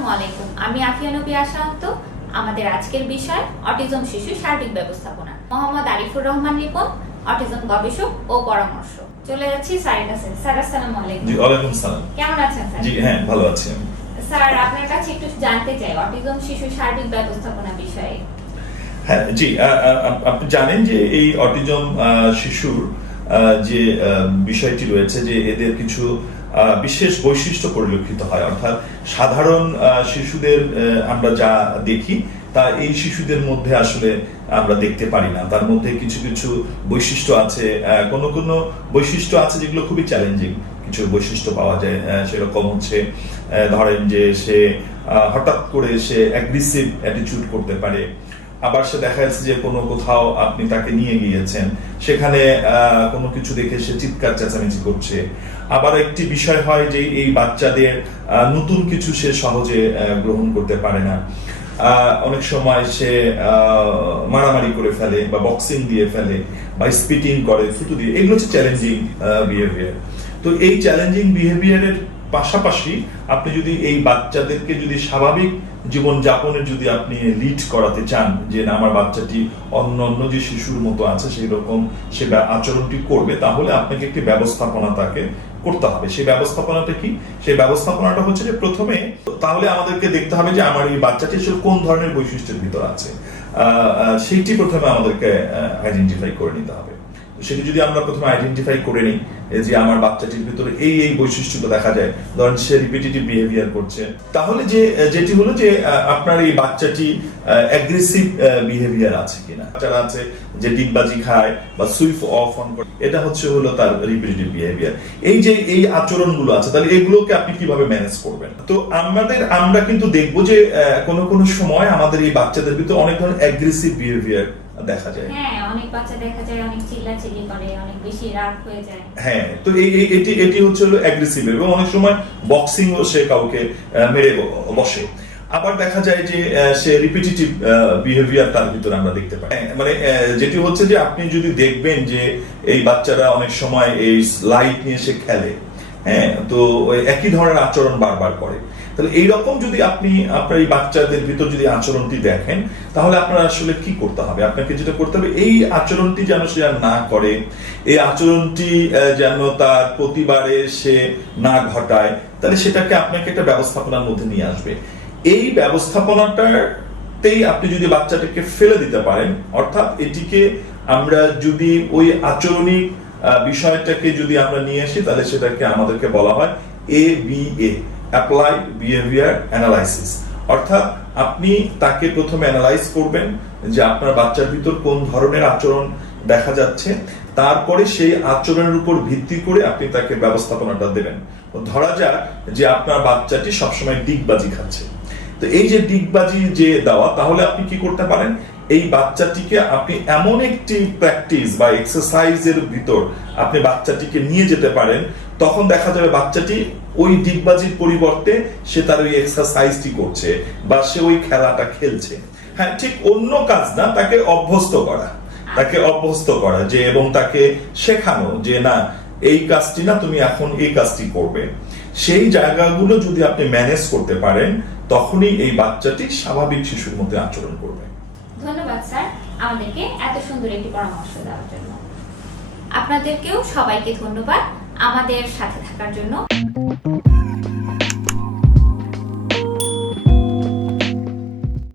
আসসালামু আলাইকুম। আমি আফিয়া নবী আশান্ত। আমাদের আজকের বিষয় অটিজম শিশু সার্বিক ব্যবস্থাপনা। মোহাম্মদ আরিফুর রহমান রিপন, অটিজম গবেষক ও পরামর্শ। চলে যাচ্ছি স্যারের কাছে। স্যার আসসালামু আলাইকুম। জি ওয়ালাইকুম সালাম। কেমন আছেন স্যার? জি হ্যাঁ, ভালো আছি আমি। স্যার আপনার কাছে একটু জানতে চাই অটিজম শিশু সার্বিক ব্যবস্থাপনা বিষয়ে। হ্যাঁ জি, আপনি জানেন যে এই অটিজম শিশুর যে বিষয়টি রয়েছে যে এদের কিছু বিশেষ বৈশিষ্ট্য পরিলক্ষিত হয়, অর্থাৎ সাধারণ শিশুদের আমরা যা দেখি তা এই শিশুদের মধ্যে আসলে আমরা দেখতে পারি না। তার মধ্যে কিছু কিছু বৈশিষ্ট্য আছে, কোনো কোনো বৈশিষ্ট্য আছে যেগুলো খুবই চ্যালেঞ্জিং কিছু বৈশিষ্ট্য পাওয়া যায়। সেরকম হচ্ছে ধরেন যে সে হঠাৎ করে সে অ্যাগ্রেসিভ অ্যাটিটিউড করতে পারে। আবার সে দেখা যাচ্ছে যে কোনো কোথাও আপনি তাকে নিয়ে গিয়েছেন, সেখানে কোনো কিছু দেখে সে চিৎকার চেঁচামেচি করছে। আবার একটি বিষয় হয় যে এই বাচ্চাদের নতুন কিছু সে সহজে গ্রহণ করতে পারে না। অনেক সময় সে মারামারি করে ফেলে বা বক্সিং দিয়ে ফেলে বা স্পিটিং করে, থুতু দিয়ে। এগুলো হচ্ছে চ্যালেঞ্জিং বিহেভিয়ার। তো এই চ্যালেঞ্জিং বিহেভিয়ারের পাশাপাশি আপনি যদি এই বাচ্চাদেরকে যদি স্বাভাবিক জীবন যাপনের যদি আপনি লিড করাতে চান, যে না আমার বাচ্চাটি অন্য যে শিশুর মতো আছে সেই রকম সে আচরণটি করবে, তাহলে আপনাকে একটি ব্যবস্থাপনা তাকে করতে হবে। সেই ব্যবস্থাপনাটা কি? সেই ব্যবস্থাপনাটা হচ্ছে যে প্রথমে তাহলে আমাদেরকে দেখতে হবে যে আমার এই বাচ্চাটি আসলে কোন ধরনের বৈশিষ্ট্যের ভিতর আছে, সেইটি প্রথমে আমাদেরকে আইডেন্টিফাই করে নিতে হবে। সেটি যদি আমরা প্রথমে আইডেন্টিফাই করে নিই যে আমার বাচ্চাটির ভিতরে এই বৈশিষ্ট্যটা দেখা যায়, ধরেন সে রিপিটেটিভ বিহেভিয়ার করছে, তাহলে যেটি হলো যে আপনার এই বাচ্চাটি অ্যাগ্রেসিভ বিহেভিয়ার আছে কিনা। যারা আছে যে ডিগবাজি খায় বা সুইচ অফ অন করে, এটা হলো তার রিপিটেটিভ বিহেভিয়ার। এই আচরণগুলো আছে, তাহলে এগুলোকে আপনি কিভাবে ম্যানেজ করবেন? তো আমরা কিন্তু দেখবো যে কোনো সময় আমাদের এই বাচ্চাদের ভিতরে অনেক ধরনের অ্যাগ্রেসিভ বিহেভিয়ার দেখা যায়। হ্যাঁ, অনেক বাচ্চা দেখা যায় অনেক চিল্লাচিল্লি করে, অনেক বেশি রাগ হয়ে যায়। হ্যাঁ, তো এটি হচ্ছে অ্যাগ্রেসিভ, এবং অনেক সময় বক্সিং ও সে কাউকে মেরে বসে। আবার দেখা যায় যে সে রিপিটিটিভ বিহেভিয়ার তার ভিতরে আমরা দেখতে পাই। মানে যেটি হচ্ছে যে আপনি যদি দেখবেন যে এই বাচ্চারা অনেক সময় এই লাইট নিয়ে সে খেলে, হ্যাঁ, তো একই ধরনের আচরণ বারবার করে। তাহলে এইরকম যদি আপনি আপনার এই বাচ্চাদের ভিতর যদি আচরণটি দেখেন, তাহলে আপনার আসলে কি করতে হবে? আপনাকে যেটা করতে হবে, এই আচরণটি যেন সে আর না করে, এই আচরণটি যেন তার প্রতিবারে সে না ঘটায়, তাহলে সেটাকে আপনাকে একটা ব্যবস্থাপনার মধ্যে নিয়ে আসবে। এই ব্যবস্থাপনাটাতেই আপনি যদি বাচ্চাটাকে ফেলে দিতে পারেন, অর্থাৎ এটিকে আমরা যদি ওই আচরণিক বিষয়টাকে যদি আমরা নিয়ে আসি, তাহলে সেটাকে আমাদেরকে বলা হয় ABA, অ্যাপ্লাইড বিহেভিয়ার অ্যানালাইসিস। অর্থাৎ আপনি তাকে প্রথমে অ্যানালাইজ করবেন যে আপনার বাচ্চার ভিতর কোন ধরনের আচরণ দেখা যাচ্ছে, তারপরে সেই আচরণের উপর ভিত্তি করে আপনি তাকে ব্যবস্থাপনাটা দেবেন। ধরা যাক যে আপনার বাচ্চাটি সবসময় ডিগবাজি খাচ্ছে, তো এই যে ডিগবাজি যে দেওয়া, তাহলে আপনি কি করতে পারেন, এই বাচ্চাটিকে আপনি এমন একটি প্র্যাকটিস বা এক্সারসাইজের ভিতর আপনি বাচ্চাটিকে নিয়ে যেতে পারেন, তখন দেখা যাবে বাচ্চাটি ওই ডিগবাজির পরিবর্তে সে তার ওই এক্সারসাইজটি করছে বা সে ওই খেলাটা খেলছে। হ্যাঁ, ঠিক অন্য কাজ না, তাকে অভ্যস্ত করা যে, এবং তাকে শেখানো যে না এই কাজটি না, তুমি এখন এই কাজটি করবে। সেই জায়গাগুলো যদি আপনি ম্যানেজ করতে পারেন, তখনই এই বাচ্চাটি স্বাভাবিক শিশুর মধ্যে আচরণ করবে। ধন্যবাদ স্যার আমাদেরকে এত সুন্দর একটি পরামর্শ দেওয়ার জন্য। আপনাদেরকেও সবাইকে ধন্যবাদ আমাদের সাথে থাকার জন্য।